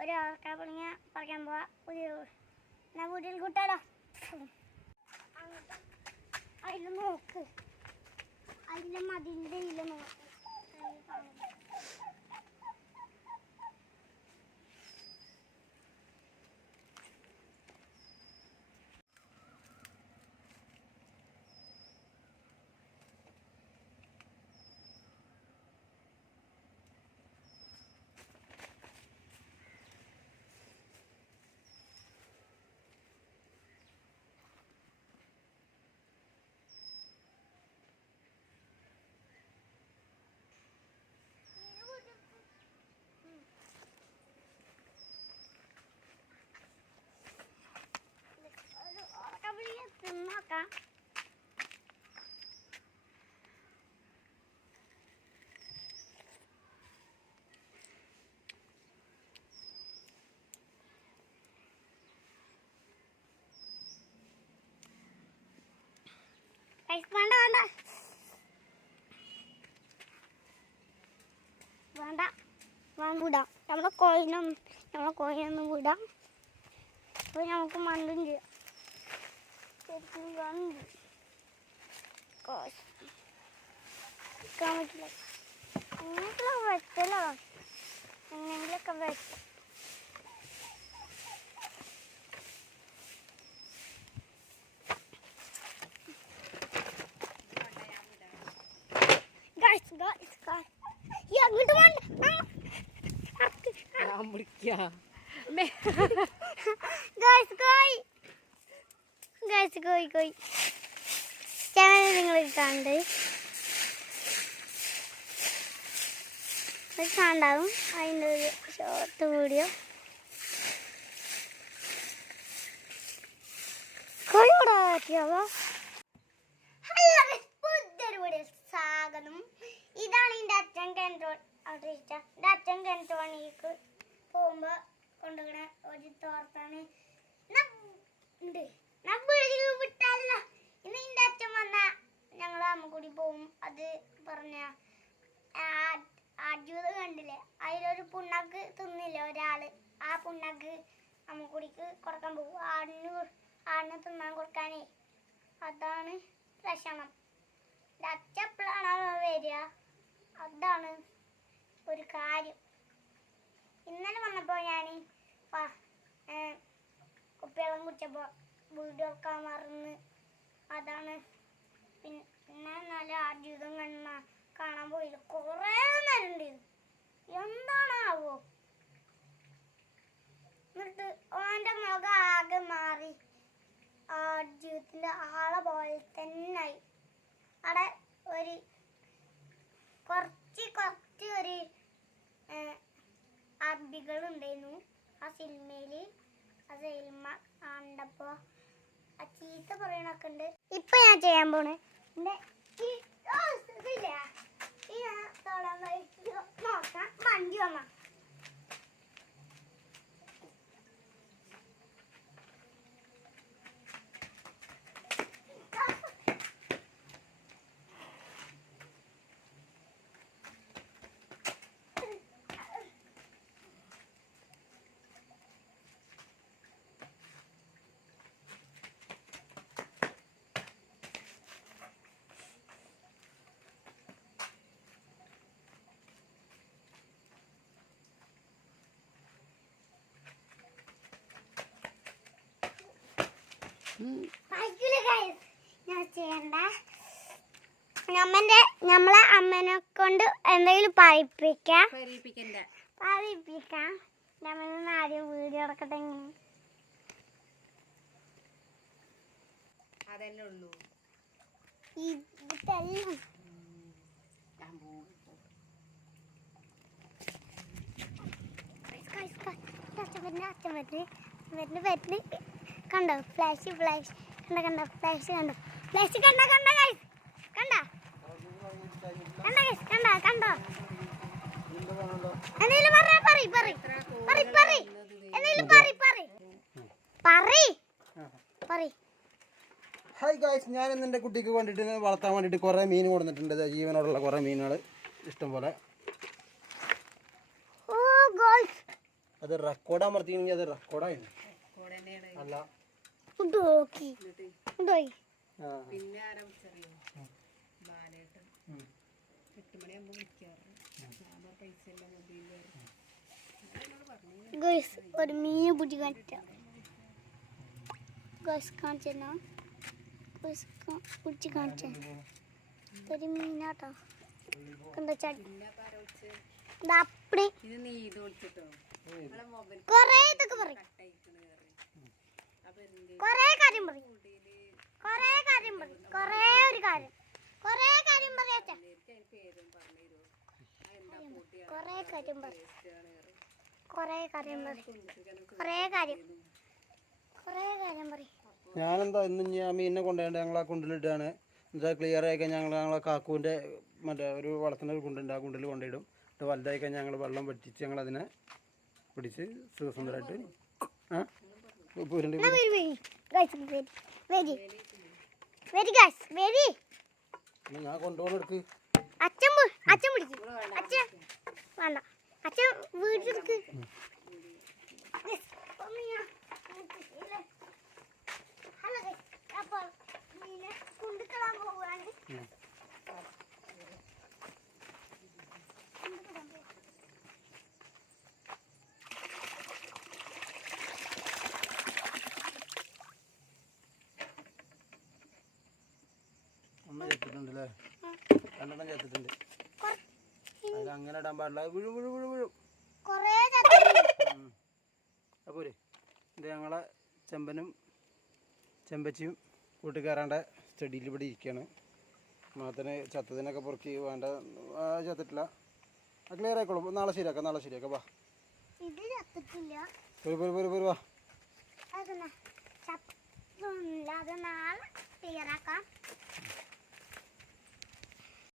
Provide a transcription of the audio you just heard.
ഒരു ഓർക്കാപ്പുളിങ്ങ പറിക്കാൻ പോവാ. പുതിയ എന്നാ വീട്ടിൽ കൂട്ടാലോ? അതിൽ നോക്ക്. അതിന്റെ മതിന്റെ ഇതിൽ നോക്ക്. വേണ്ട വേണ്ട. വേണ്ട. വേണ്ട വിടാം. നമ്മളെ കോയിനും നമ്മളെ കോയിനൊന്നും വിടാം. അപ്പോൾ നമുക്ക് മണ്ടും ചെയ്യാം. ശരിക്കും കണ്ടു കോശ് നിൽക്കാൻ പറ്റില്ല എങ്ങനെയൊക്കെ വെച്ചല്ലോ എങ്ങനെയെങ്കിലൊക്കെ ഗൈസ് ഗൈസ് ഗൈസ് ഈ അങ്ങോട്ട് വേണ്ട ചാനൽ നിങ്ങൾ കണ്ട് അത് കണ്ടാവും അതിന്റെ ഒരു ഷോർട്ട് വീഡിയോ കോഴിയോടെ പറ്റിയാവോ ഹലോ പുതിയൊരു വീഡിയോ സ്വാഗതം ഇതാണ് എന്റെ അച്ഛൻ കിണറ്റ് അവിടെ ഇഷ്ട എന്റെ അച്ഛൻ കിണറ്റ് പണിക്ക് പോകുമ്പോൾ കൊണ്ടുപോകണ ഒരു തോർത്താണ് ഉണ്ട് നമ്മൾ വിട്ടല്ല ഇന്ന് എന്റെ അച്ഛൻ വന്ന ഞങ്ങൾ അമ്മ കൂടി പോവും അത് പറഞ്ഞ അജൂത് കണ്ടില്ലേ അതിലൊരു പുണ്ണാക്ക് തിന്നില്ല ഒരാൾ ആ പുണ്ണാക്ക് അമ്മക്കുടിക്ക് കൊടുക്കാൻ പോകും. ആടിന് ആടിനെ തിന്നാൻ കൊടുക്കാനേ. അതാണ് ലക്ഷണം അച്ഛ എപ്പോഴാണ് വരിക. അതാണ് ഒരു കാര്യം. ഇന്നലെ വന്നപ്പോൾ ഞാൻ കുപ്പിവെള്ളം കുടിച്ചപ്പോൾ വീഡിയോ എടുക്കാൻ മറന്ന്. അതാണ്. പിന്നെ പിന്നെ നല്ല ആദ്യം കണ്ണ കാണാൻ പോയില്ല കുറേ നേരം ഉണ്ടായിരുന്നു എന്താണാവോ? ആളെ പോലെ തന്നെയായി. അവിടെ ഒരു കുറച്ച് കുറച്ച് ഒരു അറബികളുണ്ടായിരുന്നു. ആ സിനിമയിൽ ആ സിനിമ കണ്ടപ്പോൾ ആ ചീത്ത പറയണൊക്കെ ഉണ്ട്. ഇപ്പൊ ഞാൻ ചെയ്യാൻ പോണേ. ഇതില്ലേ? ഈ നോക്കാം. നമ്മന്റെ നമ്മളെ അമ്മനെ കൊണ്ട് എന്തെങ്കിലും പറയിപ്പിക്കാം പറയിപ്പിക്കാം നമ്മൾ ആദ്യം വീഡിയോ എടുക്കട്ടെ. അതന്നെ ഉള്ളൂ. ഇതെല്ലാം. വരുന്നു അച്ഛൻ വരുന്നു വരുന്നു വരുന്നു കണ്ടോ? Flash flash. കണ്ട കണ്ട? ഫ്ലാഷ് കണ്ടോ? ഫ്ലാഷ് കണ്ട കണ്ട ഗൈസ് കണ്ട? കണ്ട ഗൈസ് കണ്ട കണ്ടോ? എന്തെങ്കിലും പറയാ പറി പറി പറി പറി എന്തെങ്കിലും പറി പറി പറി പറി ഹായ് ഗായ്സ് ഞാൻ ഇന്ന് എന്റെ കുട്ടിക്ക് വേണ്ടിയിട്ട് വളർത്താൻ വേണ്ടിയിട്ട് കുറേ മീൻ കൊടുത്തിട്ടുണ്ട്. ദേ ജീവനോടുള്ള കുറേ മീനുകൾ ഇഷ്ടംപോലെ ഓ ഗോൾസ് അത് റെക്കോർഡ് അമർത്തിയെങ്കിൽ അത് റെക്കോർഡായിരുന്നു അല്ല. പിന്നെ ആരാ വിളിച്ചറിയോ? ബാലേട്ടൻ. ഉം. എട്ട് മണിയാകുമ്പോൾ വിളിക്കാറ്. ഞാൻ പൈസ എല്ലാം ഗൈസ് ഒരു മീൻ പിടി കാണിച്ചാ ഗൈസ് കാണിച്ചെന്നാ? ഗൈസ് പിടിച്ച് കാണിച്ച. ഒരു മീനാട്ടോ. അപ്പടി. ഇത് മൊബൈൽ കൊറേ ഇതൊക്കെ പറയും. കൊറേ കാര്യം പറയും. കൊറേ കാര്യം പറയും. കൊറേ ഒരു കാര്യം. കൊറേ കാര്യം പറയാച്ചാ കൊറേ കാര്യം പറയും. കൊറേ കാര്യം പറയും. കൊറേ കാര്യം. കൊറേ കാര്യം പറയും. ഞാനെന്താ ഇന്ന് ഞാൻ മീനിനെ കൊണ്ടുപോയിട്ട് ഞങ്ങൾ ആ കുണ്ടിലിട്ടാണ്. എന്താ ക്ലിയർ ആയി കഴിഞ്ഞാൽ ഞങ്ങൾ ഞങ്ങളെ കാക്കൂന്റെ മറ്റേ ഒരു വളർത്തുന്ന ഒരു കുണ്ടുണ്ട് ആ കുണ്ടിൽ കൊണ്ടിടും എന്നിട്ട് വലുതായി കഴിഞ്ഞാൽ ഞങ്ങൾ വെള്ളം വറ്റിച്ച് ഞങ്ങൾ അതിനെ പിടിച്ച് സുഖസുന്ദരമായിട്ട് ആ? വരി ഞാൻ കൊണ്ടുപോകണം എടുക്ക്. അച്ഛൻ അച്ഛൻ പിടിക്കും. അച്ഛൻ വേണ്ട. അച്ഛൻ വീട്ടിലെടുക്ക് ഹലോ ഗൈസ് അപ്പോൾ മീനെ കൊണ്ടുക്കളാൻ പോവുകയാണ് കൊണ്ടുക്കളാൻ പോവാ. ഒന്ന് ചെത്തിട്ടുണ്ട് അല്ലേ രണ്ടെണ്ണം ചെത്തിട്ടുണ്ട് അതിൽ അങ്ങനെ ഇടാൻ പാടില്ല. അത് വീഴും വീഴും വീഴും വീഴും. അപ്പോൾ ഇത് ഞങ്ങളെ ചെമ്പനും ചെമ്പച്ചിയും കൂട്ടുകാരാണ്ട് ചെടിയിൽ ഇവിടെ ഇരിക്കുകയാണ് മാത്തിന് ചത്തതിനൊക്കെ പൊറുക്കി വേണ്ട ചത്തിട്ടില്ല. ആ ക്ലിയർ ആയിക്കോളും. നാളെ ശരിയാക്കാം നാളെ ശരിയാക്കാം. വാ. പോര് പോര് പോര് പോര് വാ. അത് നാളെ ക്ലിയറാക്കാം